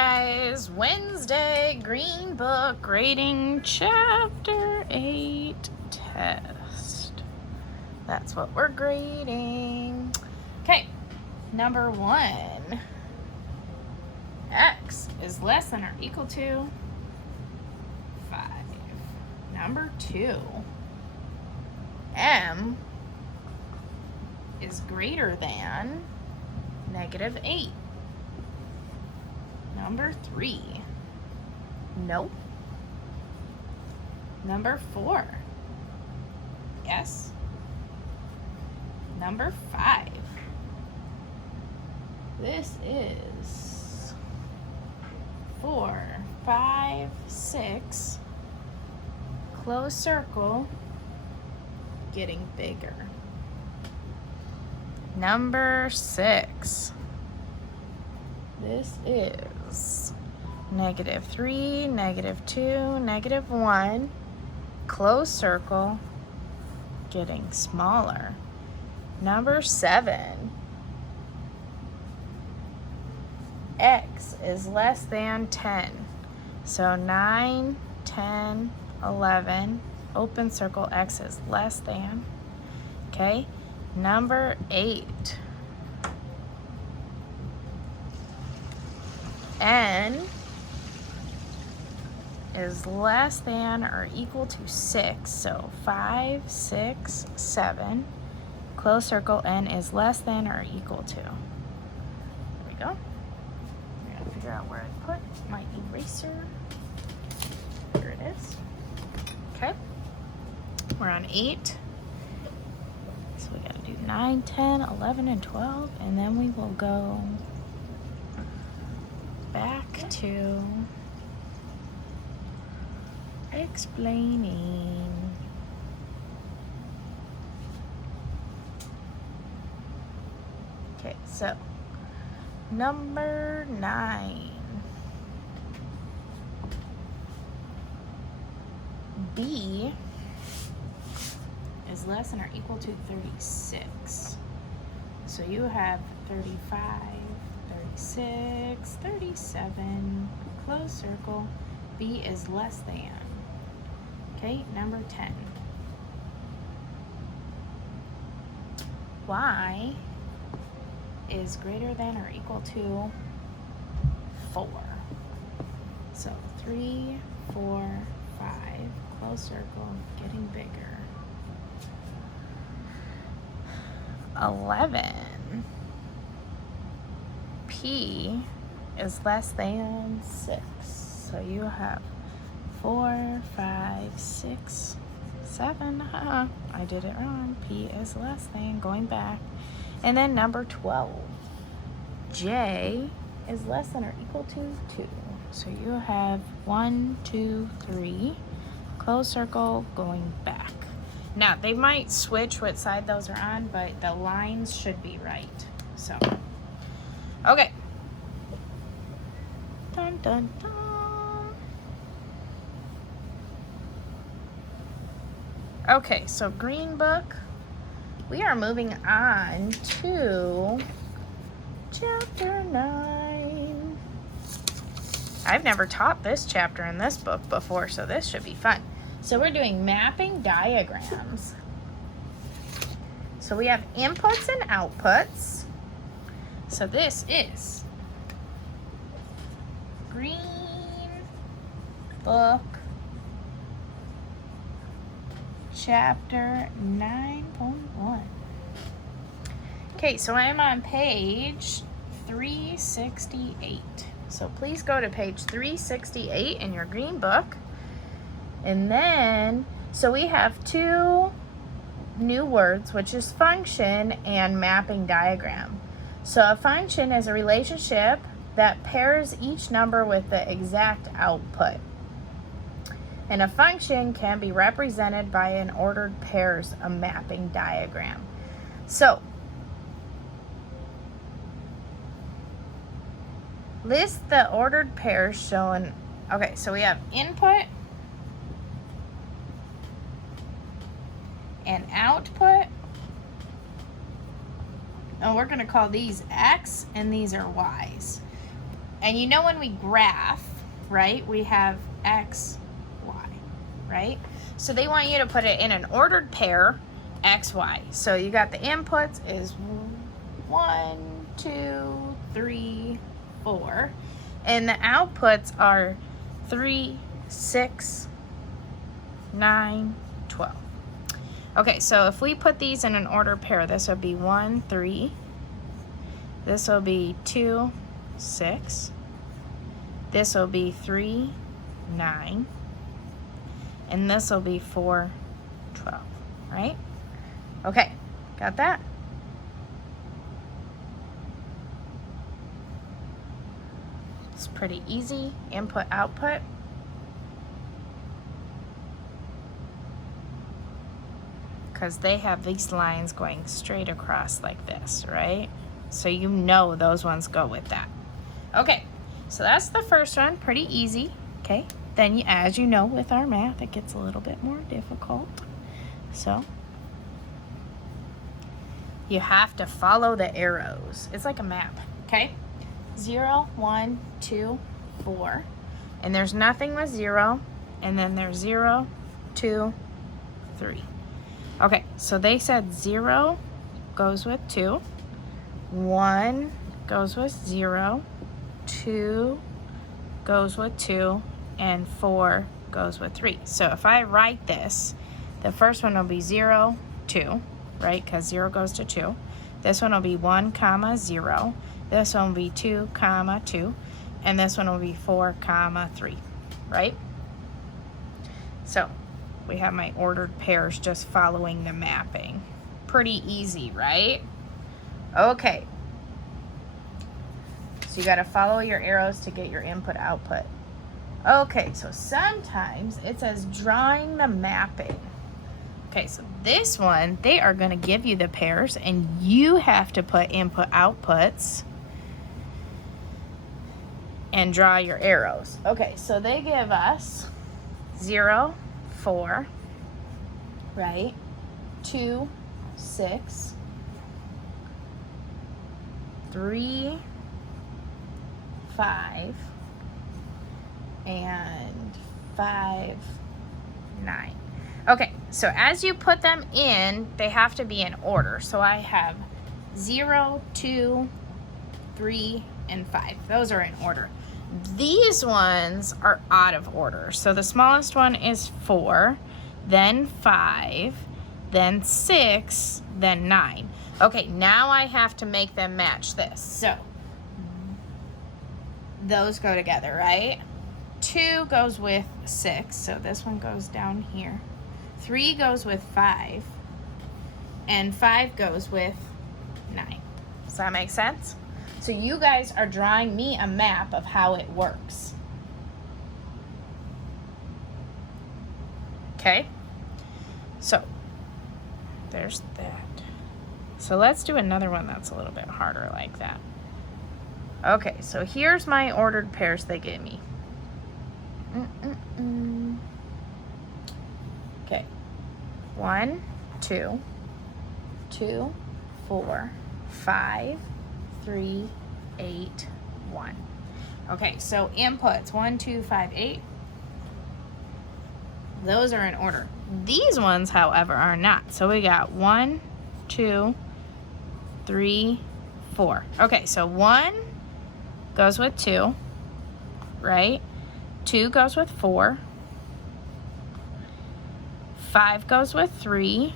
guys, Wednesday Green Book grading chapter 8 test. That's what we're grading. Okay, number 1. X is less than or equal to 5. Number 2. M is greater than -8. Number 3. Nope. Number 4. Yes. Number 5. This is 4, 5, 6. Close circle, getting bigger. Number 6. This is -3, -2, -1. Close circle, getting smaller. Number 7. X is less than 10. So 9, 10, 11. Open circle, X is less than. Okay. Number 8. N is less than or equal to 6. So 5, 6, 7. Close circle, N is less than or equal to. There we go. I gotta figure out where I put my eraser. Here it is. Okay. We're on 8. So we gotta do 9, 10, 11, and 12. And then we will go back to explaining. Okay, so number 9. B is less than or equal to 36. So you have 35, 36, 37, close circle. B is less than. Okay, number 10. Y is greater than or equal to 4. So 3, 4, 5, close circle, getting bigger. 11. P is less than 6. So you have 4, 5, 6, 7. I did it wrong. P is less than, going back. And then number 12. J is less than or equal to 2. So you have 1, 2, 3. Close circle, going back. Now, they might switch what side those are on, but the lines should be right. So, okay. Dun, dun, dun. Okay, so Green Book. We are moving on to chapter 9. I've never taught this chapter in this book before, so this should be fun. So we're doing mapping diagrams. So we have inputs and outputs. So this is Green Book chapter 9.1. Okay, so I'm on page 368. So please go to page 368 in your Green Book. And then, so we have 2 new words, which is function and mapping diagram. So a function is a relationship that pairs each number with the exact output. And a function can be represented by an ordered pairs, a mapping diagram. So, list the ordered pairs shown. Okay, so we have input and output. And we're going to call these X and these are Y's. And you know when we graph, right, we have x, y, right? So they want you to put it in an ordered pair, x, y. So you got the inputs is 1, 2, 3, 4. And the outputs are 3, 6, 9, 12. Okay, so if we put these in an ordered pair, this will be 1, 3. This will be 2, 6. This will be 3, 9. And this will be 4, 12, right? Okay, got that? It's pretty easy, input, output. Because they have these lines going straight across like this, right? So you know those ones go with that. Okay, so that's the first one, pretty easy, okay? Then as you know with our math, it gets a little bit more difficult. So you have to follow the arrows. It's like a map, okay? 0, 1, 2, 4. And there's nothing with 0. And then there's 0, 2, 3. Okay, so they said 0 goes with 2. 1 goes with 0. 2 goes with 2. And 4 goes with 3. So if I write this, the first one will be 0, 2, right? Because 0 goes to 2. This one will be 1, 0. This one will be 2, 2. And this one will be 4, 3, right? So we have my ordered pairs just following the mapping. Pretty easy, right? Okay. So you got to follow your arrows to get your input output. Okay, so sometimes it says drawing the mapping. Okay, so this one, they are going to give you the pairs and you have to put input outputs and draw your arrows. Okay, so they give us 0, 4, right? 2, 6, 3, 5, and 5, 9. Okay, so as you put them in, they have to be in order. So I have 0, 2, 3, and 5. Those are in order. These ones are out of order. So the smallest one is 4, then 5, then 6, then 9. Okay, now I have to make them match this. So those go together, right? 2 goes with 6, so this one goes down here. 3 goes with 5, and 5 goes with 9. Does that make sense? So you guys are drawing me a map of how it works. Okay? So, there's that. So let's do another one that's a little bit harder like that. Okay, so here's my ordered pairs they gave me. Okay. 1, 2, 2, 4, 5, 3, 8, 1. Okay, so inputs 1, 2, 5, 8. Those are in order. These ones, however, are not. So we got 1, 2, 3, 4. Okay, so 1 goes with 2, right? 2 goes with 4. 5 goes with 3.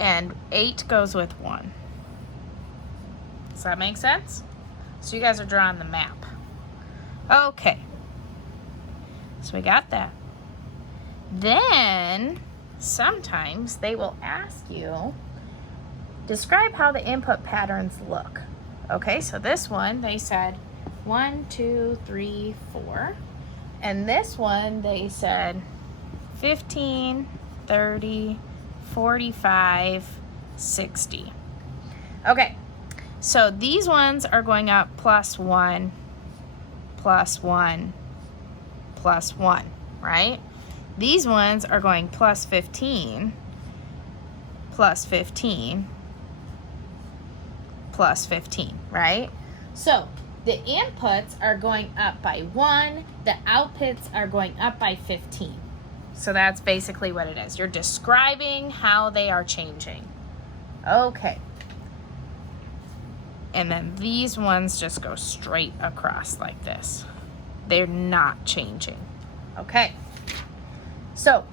And 8 goes with 1. Does that make sense? So you guys are drawing the map. Okay. So we got that. Then, sometimes they will ask you, describe how the input patterns look. Okay, so this one, they said 1, 2, 3, 4. And this one, they said 15, 30, 45, 60. Okay, so these ones are going up plus 1, plus 1, plus 1, right? These ones are going plus 15, plus 15, plus 15, right? So the inputs are going up by 1, the outputs are going up by 15. So that's basically what it is. You're describing how they are changing. Okay. And then these ones just go straight across like this. They're not changing. Okay. So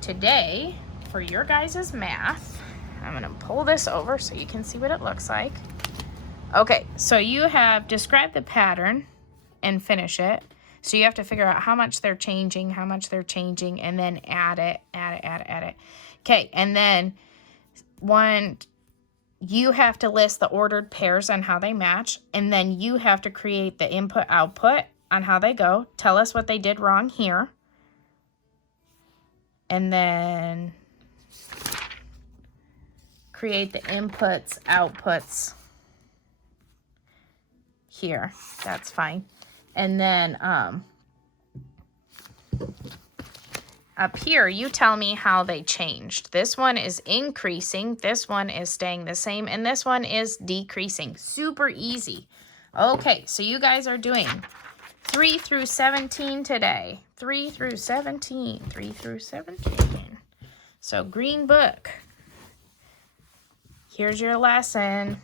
today, for your guys' math, I'm going to pull this over so you can see what it looks like. Okay, so you have described the pattern and finish it. So you have to figure out how much they're changing, and then add it. Okay, and then you have to list the ordered pairs and how they match, and then you have to create the input-output on how they go. Tell us what they did wrong here. And then create the inputs, outputs here. That's fine. And then up here, you tell me how they changed. This one is increasing, this one is staying the same, and this one is decreasing. Super easy. Okay, so you guys are doing 3 through 17 today. 3 through 17. So green book. Here's your lesson.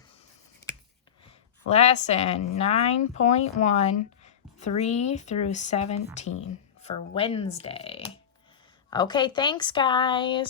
Lesson 9.1, 3 through 17 for Wednesday. Okay, thanks, guys.